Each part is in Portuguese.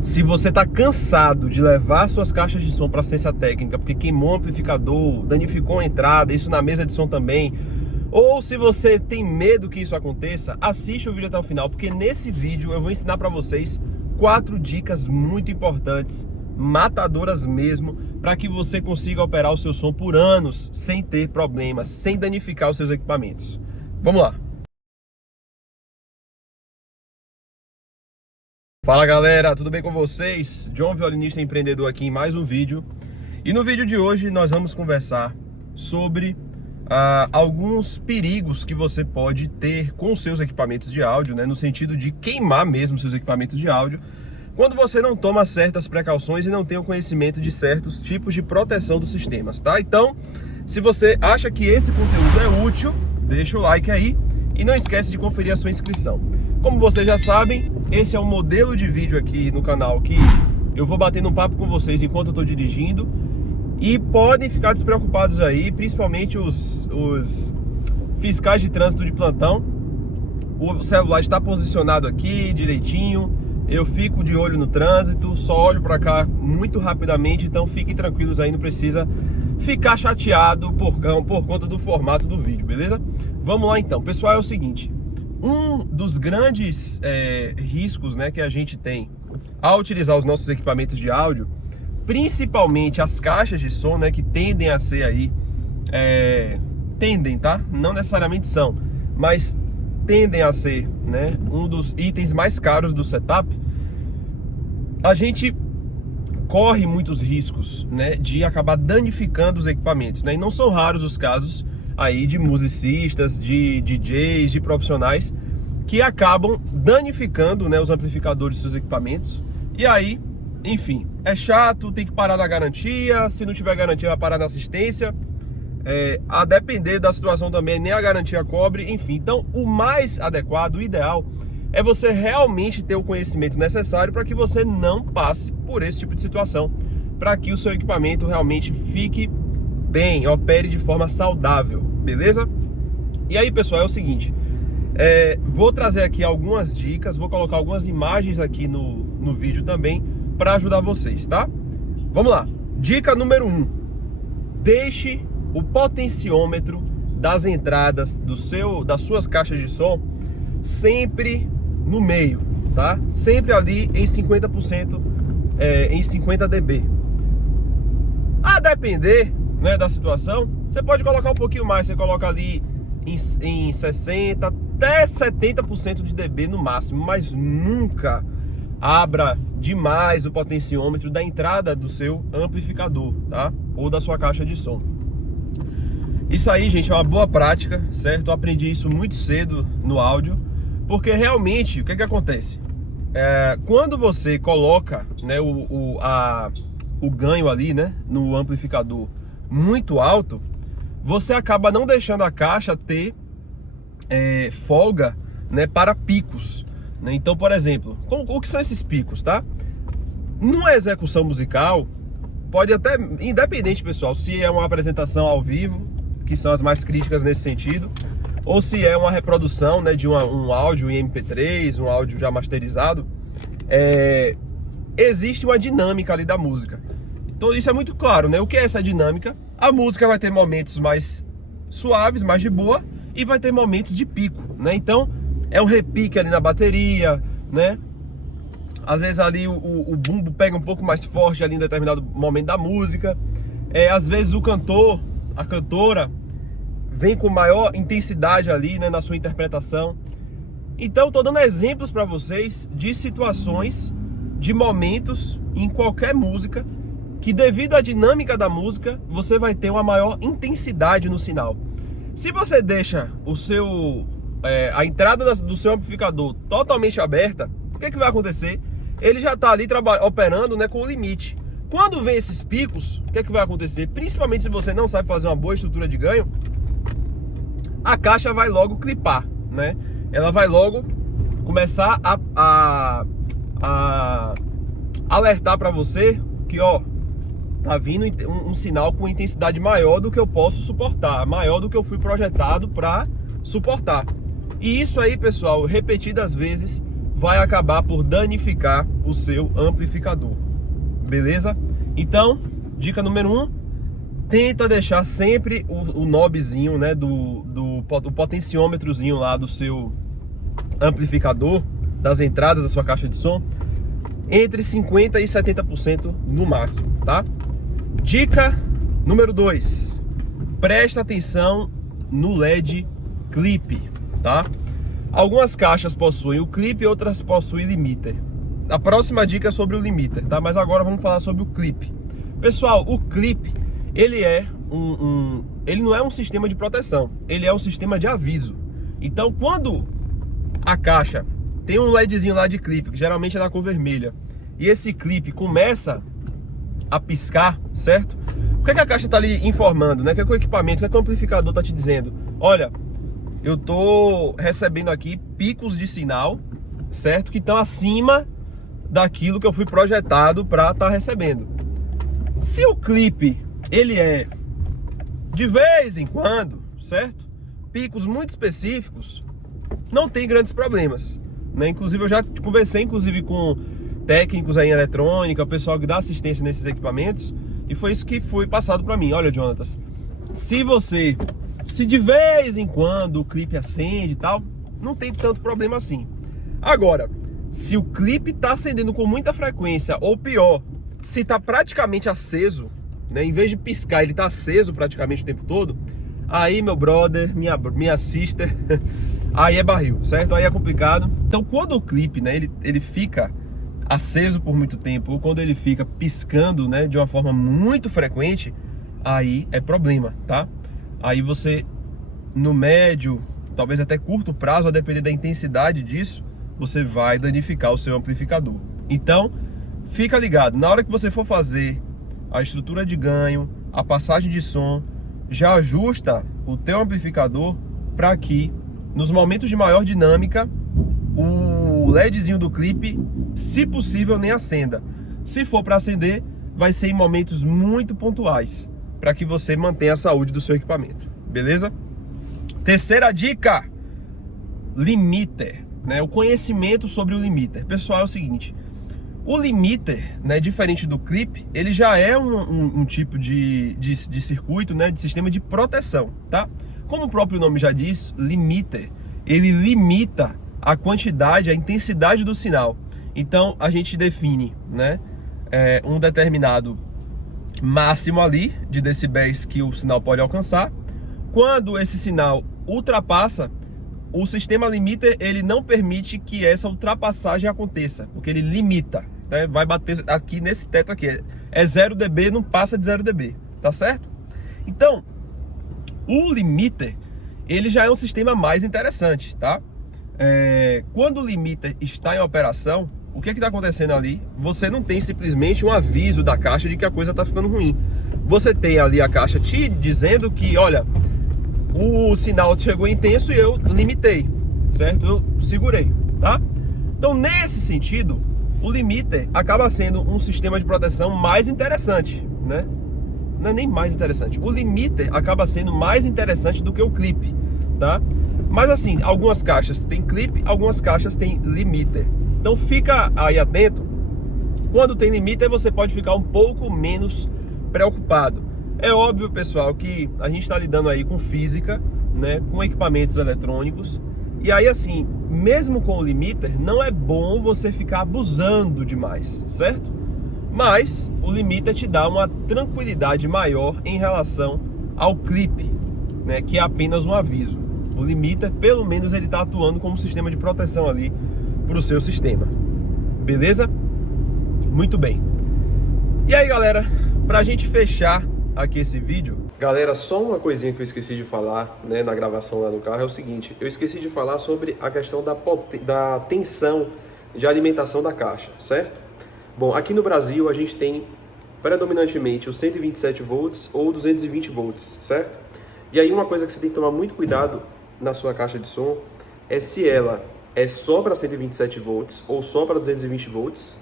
Se você está cansado de levar suas caixas de som para assistência técnica, porque queimou o amplificador, danificou a entrada, isso na mesa de som também, ou se você tem medo que isso aconteça, assiste o vídeo até o final, porque nesse vídeo eu vou ensinar para vocês 4 dicas muito importantes, matadoras mesmo, para que você consiga operar o seu som por anos sem ter problemas, sem danificar os seus equipamentos. Vamos lá! Fala galera, tudo bem com vocês? John, violinista e empreendedor aqui em mais um vídeo. E no vídeo de hoje nós vamos conversar sobre alguns perigos que você pode ter com os seus equipamentos de áudio, né? No sentido de queimar mesmo seus equipamentos de áudio, quando você não toma certas precauções e não tem o conhecimento de certos tipos de proteção dos sistemas, tá? Então, se você acha que esse conteúdo é útil, deixa o like aí e não esquece de conferir a sua inscrição. Como vocês já sabem, esse é um modelo de vídeo aqui no canal que eu vou batendo um papo com vocês enquanto eu estou dirigindo. E podem ficar despreocupados aí, principalmente os fiscais de trânsito de plantão. O celular está posicionado aqui direitinho, eu fico de olho no trânsito, só olho para cá muito rapidamente, então fiquem tranquilos aí, não precisa ficar chateado por conta do formato do vídeo, beleza? Vamos lá então, pessoal, é o seguinte, um dos grandes riscos, né, que a gente tem ao utilizar os nossos equipamentos de áudio, principalmente as caixas de som, né, que tendem a ser aí, tendem, tá? Não necessariamente são, mas tendem a ser, né, um dos itens mais caros do setup. A gente corre muitos riscos, né, de acabar danificando os equipamentos, né? E não são raros os casos aí de musicistas, de DJs, de profissionais que acabam danificando, né, os amplificadores dos equipamentos. E aí, enfim, é chato, tem que parar na garantia, se não tiver garantia vai parar na assistência, a depender da situação também, nem a garantia cobre, enfim. Então, o mais adequado, o ideal, é você realmente ter o conhecimento necessário para que você não passe por esse tipo de situação, para que o seu equipamento realmente fique bem, opere de forma saudável, beleza? E aí, pessoal, é o seguinte, vou trazer aqui algumas dicas, vou colocar algumas imagens aqui no vídeo também, para ajudar vocês, tá? Vamos lá. Dica número 1. Deixe o potenciômetro das entradas das suas caixas de som sempre no meio, tá? Sempre ali em 50%, em 50 dB. A depender, né, da situação, você pode colocar um pouquinho mais, você coloca ali em 60 até 70% de dB no máximo, mas nunca abra demais o potenciômetro da entrada do seu amplificador, tá? Ou da sua caixa de som. Isso aí, gente, é uma boa prática, certo? Eu aprendi isso muito cedo no áudio, porque realmente, o que acontece? Quando você coloca, né, o ganho ali, né, no amplificador muito alto, você acaba não deixando a caixa ter folga, né, para picos. Então, por exemplo, o que são esses picos, tá? Numa execução musical, pode até, independente, pessoal, se é uma apresentação ao vivo, que são as mais críticas nesse sentido, ou se é uma reprodução, né, de um áudio em MP3, um áudio já masterizado, existe uma dinâmica ali da música. Então isso é muito claro, né? O que é essa dinâmica? A música vai ter momentos mais suaves, mais de boa, e vai ter momentos de pico, né? Então, é um repique ali na bateria, né? Às vezes ali o bumbo pega um pouco mais forte ali em determinado momento da música. Às vezes o cantor, a cantora, vem com maior intensidade ali, né, na sua interpretação. Então, tô dando exemplos para vocês de situações, de momentos em qualquer música, que devido à dinâmica da música, você vai ter uma maior intensidade no sinal. Se você deixa a entrada do seu amplificador totalmente aberta, o que vai acontecer? Ele já está ali operando, né, com o limite. Quando vem esses picos, o que vai acontecer? Principalmente se você não sabe fazer uma boa estrutura de ganho, a caixa vai logo clipar, né? Ela vai logo começar a alertar para você que, ó, tá vindo um sinal com intensidade maior do que eu posso suportar, maior do que eu fui projetado para suportar. E isso aí, pessoal, repetidas vezes, vai acabar por danificar o seu amplificador, beleza? Então, dica número 1, tenta deixar sempre o knobzinho, né, do potenciômetrozinho lá do seu amplificador, das entradas da sua caixa de som, entre 50% e 70% no máximo, tá? Dica número 2, presta atenção no LED clip, tá? Algumas caixas possuem o clip e outras possuem limiter. A próxima dica é sobre o limiter, tá? Mas agora vamos falar sobre o clip. Pessoal, o clip, ele é ele não é um sistema de proteção, ele é um sistema de aviso. Então, quando a caixa tem um LEDzinho lá de clipe, que geralmente é da cor vermelha, e esse clipe começa a piscar, certo? O que é que a caixa está ali informando, né? O que é que o equipamento, o que é que o amplificador está te dizendo? Olha, eu tô recebendo aqui picos de sinal, certo? Que estão acima daquilo que eu fui projetado para estar recebendo. Se o clipe, ele é de vez em quando, certo? Picos muito específicos, não tem grandes problemas, né? Inclusive eu já conversei com técnicos aí em eletrônica, o pessoal que dá assistência nesses equipamentos, e foi isso que foi passado para mim. Olha, Jonatas, se de vez em quando o clipe acende e tal, não tem tanto problema assim. Agora, se o clipe tá acendendo com muita frequência, ou pior, se tá praticamente aceso, né, em vez de piscar, ele tá aceso praticamente o tempo todo, aí, meu brother, minha sister, aí é barril, certo? Aí é complicado. Então, quando o clipe, né, ele fica aceso por muito tempo, ou quando ele fica piscando, né, de uma forma muito frequente, aí é problema, tá? Aí você, no médio, talvez até curto prazo, a depender da intensidade disso, você vai danificar o seu amplificador. Então, fica ligado, na hora que você for fazer a estrutura de ganho, a passagem de som, já ajusta o teu amplificador para que, nos momentos de maior dinâmica, o LEDzinho do clipe, se possível, nem acenda. Se for para acender, vai ser em momentos muito pontuais, para que você mantenha a saúde do seu equipamento, beleza? Terceira dica, limiter, né? O conhecimento sobre o limiter. Pessoal, é o seguinte, o limiter, né, diferente do clip, ele já é um tipo de circuito, né, de sistema de proteção, tá? Como o próprio nome já diz, limiter, ele limita a quantidade, a intensidade do sinal. Então, a gente define, né, um determinado máximo ali de decibéis que o sinal pode alcançar. Quando esse sinal ultrapassa, o sistema limiter, ele não permite que essa ultrapassagem aconteça, porque ele limita, né? Vai bater aqui nesse teto aqui, é 0 dB, não passa de 0 dB, tá certo? Então, o limiter, ele já é um sistema mais interessante, tá? Quando o limiter está em operação, o que está acontecendo ali? Você não tem simplesmente um aviso da caixa de que a coisa está ficando ruim. Você tem ali a caixa te dizendo que, olha, o sinal chegou intenso e eu limitei, certo? Eu segurei, tá? Então, nesse sentido, o limiter acaba sendo um sistema de proteção mais interessante, né? Não é nem mais interessante. O limiter acaba sendo mais interessante do que o clip, tá? Mas assim, algumas caixas têm clip, algumas caixas têm limiter. Então fica aí atento. Quando tem limiter, você pode ficar um pouco menos preocupado. É óbvio, pessoal, que a gente está lidando aí com física, né, com equipamentos eletrônicos. E aí, assim, mesmo com o limiter, não é bom você ficar abusando demais, certo? Mas o limiter te dá uma tranquilidade maior em relação ao clip, né, que é apenas um aviso. O limiter, pelo menos, ele está atuando como sistema de proteção ali para o seu sistema. Beleza? Muito bem. E aí, galera, para a gente fechar aqui esse vídeo, galera, só uma coisinha que eu esqueci de falar, né, na gravação lá no carro, é o seguinte: eu esqueci de falar sobre a questão da tensão de alimentação da caixa, certo? Bom, aqui no Brasil a gente tem predominantemente os 127 volts ou 220 volts, certo? E aí uma coisa que você tem que tomar muito cuidado na sua caixa de som é se ela é só para 127 volts ou só para 220 volts,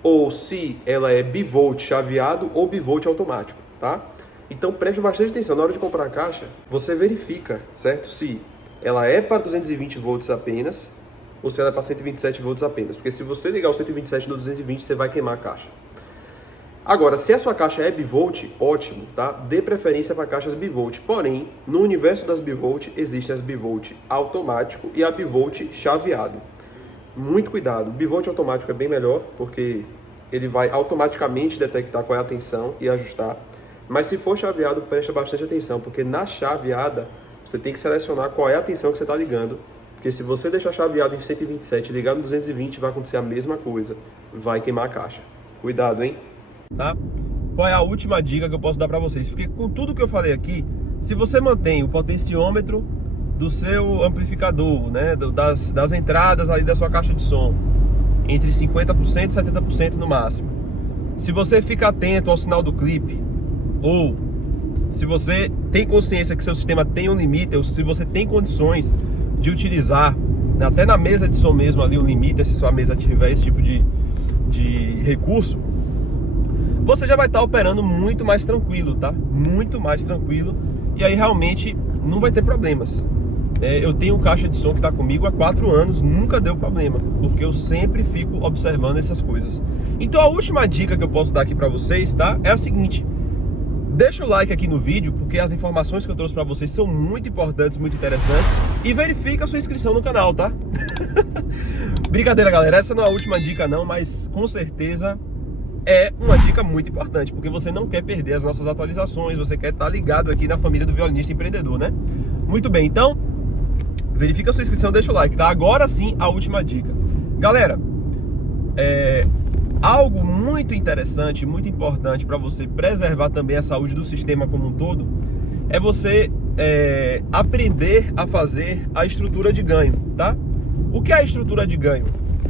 ou se ela é bivolt chaveado ou bivolt automático, tá? Então preste bastante atenção, na hora de comprar a caixa, você verifica, certo? Se ela é para 220 volts apenas, ou se ela é para 127 volts apenas. Porque se você ligar o 127 no 220, você vai queimar a caixa. Agora, se a sua caixa é bivolt, ótimo, tá? Dê preferência para caixas bivolt. Porém, no universo das bivolt, existem as bivolt automático e a bivolt chaveado. Muito cuidado. Bivolt automático é bem melhor, porque ele vai automaticamente detectar qual é a tensão e ajustar. Mas se for chaveado, presta bastante atenção, porque na chaveada, você tem que selecionar qual é a tensão que você está ligando. Porque se você deixar chaveado em 127 e ligar no 220, vai acontecer a mesma coisa. Vai queimar a caixa. Cuidado, hein? Tá? Qual é a última dica que eu posso dar para vocês? Porque com tudo que eu falei aqui, se você mantém o potenciômetro do seu amplificador, né, das entradas ali da sua caixa de som, entre 50% e 70% no máximo, se você fica atento ao sinal do clipe, ou se você tem consciência que seu sistema tem um limite, ou se você tem condições de utilizar, até na mesa de som mesmo ali, um limite, se sua mesa tiver esse tipo de recurso, você já vai estar operando muito mais tranquilo, tá? Muito mais tranquilo. E aí realmente não vai ter problemas. Eu tenho caixa de som que está comigo há 4 anos, nunca deu problema, porque eu sempre fico observando essas coisas. Então a última dica que eu posso dar aqui para vocês, tá? É a seguinte: deixa o like aqui no vídeo, porque as informações que eu trouxe para vocês são muito importantes, muito interessantes. E verifica a sua inscrição no canal, tá? Brincadeira, galera. Essa não é a última dica não, mas com certeza é uma dica muito importante, porque você não quer perder as nossas atualizações, você quer estar ligado aqui na família do violinista empreendedor, né? Muito bem, então, verifica a sua inscrição, deixa o like, tá? Agora sim, a última dica. Galera, algo muito interessante, muito importante para você preservar também a saúde do sistema como um todo, é você aprender a fazer a estrutura de ganho, tá? O que é a estrutura de ganho?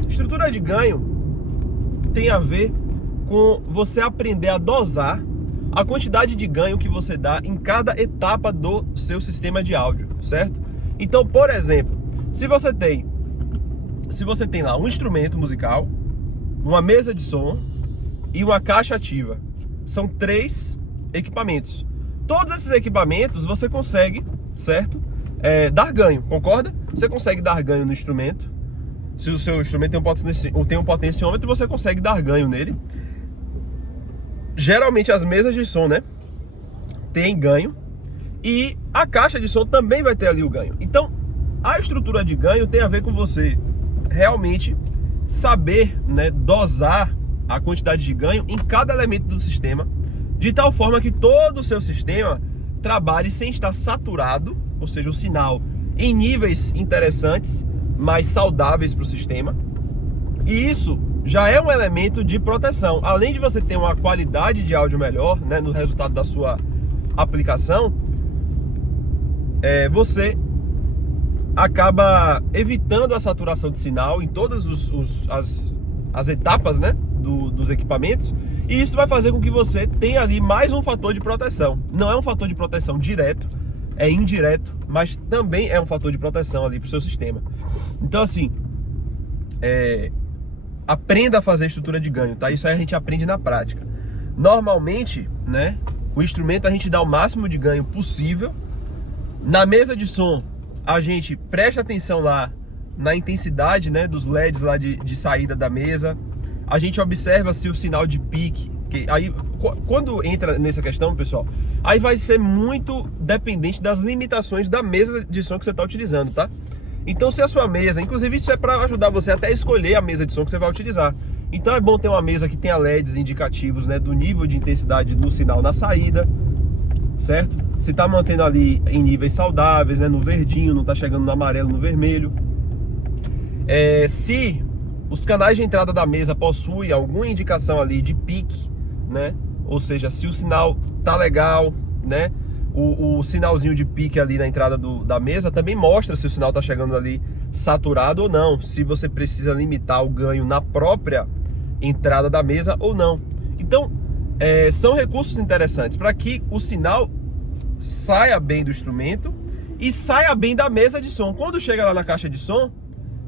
Estrutura de ganho tem a ver com você aprender a dosar a quantidade de ganho que você dá em cada etapa do seu sistema de áudio, certo? Então, por exemplo, se você tem lá um instrumento musical, uma mesa de som e uma caixa ativa, são 3 equipamentos. Todos esses equipamentos você consegue, certo? Dar ganho, concorda? Você consegue dar ganho no instrumento. Se o seu instrumento tem um potenciômetro, você consegue dar ganho nele. Geralmente as mesas de som, né, tem ganho, e a caixa de som também vai ter ali o ganho. Então, a estrutura de ganho tem a ver com você realmente saber, né, dosar a quantidade de ganho em cada elemento do sistema, de tal forma que todo o seu sistema trabalhe sem estar saturado, ou seja, o sinal em níveis interessantes, mais saudáveis para o sistema. E isso já é um elemento de proteção. Além de você ter uma qualidade de áudio melhor, né, no resultado da sua aplicação, você acaba evitando a saturação de sinal em todas as etapas, né, dos equipamentos. E isso vai fazer com que você tenha ali mais um fator de proteção. Não é um fator de proteção direto, é indireto, mas também é um fator de proteção ali para o seu sistema. Então, assim, aprenda a fazer estrutura de ganho, tá? Isso aí a gente aprende na prática. Normalmente, né, o instrumento a gente dá o máximo de ganho possível. Na mesa de som, a gente presta atenção lá na intensidade, né, dos LEDs lá de saída da mesa. A gente observa se o sinal de pique, que aí quando entra nessa questão, pessoal, aí vai ser muito dependente das limitações da mesa de som que você está utilizando, tá? Então, se a sua mesa, inclusive isso é para ajudar você até a escolher a mesa de som que você vai utilizar. Então é bom ter uma mesa que tenha LEDs indicativos, né, do nível de intensidade do sinal na saída, certo? Você está mantendo ali em níveis saudáveis, né, no verdinho, não está chegando no amarelo, no vermelho. Se os canais de entrada da mesa possuem alguma indicação ali de pique, né, ou seja, se o sinal tá legal, né, o sinalzinho de pique ali na entrada da mesa também mostra se o sinal está chegando ali saturado ou não, se você precisa limitar o ganho na própria entrada da mesa ou não. Então, são recursos interessantes para que o sinal saia bem do instrumento e saia bem da mesa de som. Quando chega lá na caixa de som,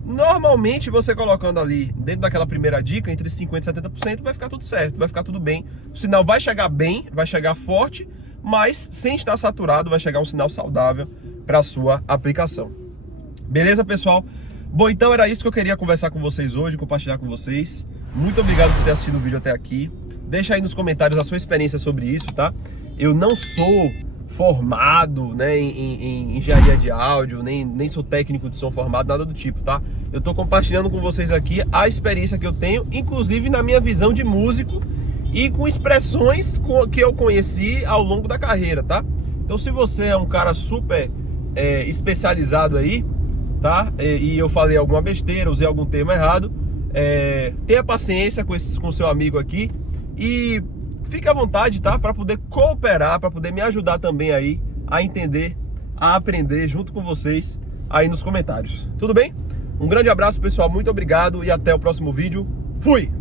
normalmente você colocando ali dentro daquela primeira dica, entre 50% e 70%, vai ficar tudo certo, vai ficar tudo bem. O sinal vai chegar bem, vai chegar forte, mas sem estar saturado, vai chegar um sinal saudável para a sua aplicação. Beleza, pessoal? Bom, então era isso que eu queria conversar com vocês hoje, compartilhar com vocês. Muito obrigado por ter assistido o vídeo até aqui. Deixa aí nos comentários a sua experiência sobre isso, tá? Eu não sou formado, né, em engenharia de áudio, nem sou técnico de som formado, nada do tipo, tá? Eu tô compartilhando com vocês aqui a experiência que eu tenho, inclusive na minha visão de músico e com expressões que eu conheci ao longo da carreira, tá? Então se você é um cara super especializado aí, tá? E eu falei alguma besteira, usei algum termo errado, tenha paciência com seu amigo aqui e fique à vontade, tá? Para poder cooperar, para poder me ajudar também aí a entender, a aprender junto com vocês aí nos comentários. Tudo bem? Um grande abraço, pessoal. Muito obrigado e até o próximo vídeo. Fui!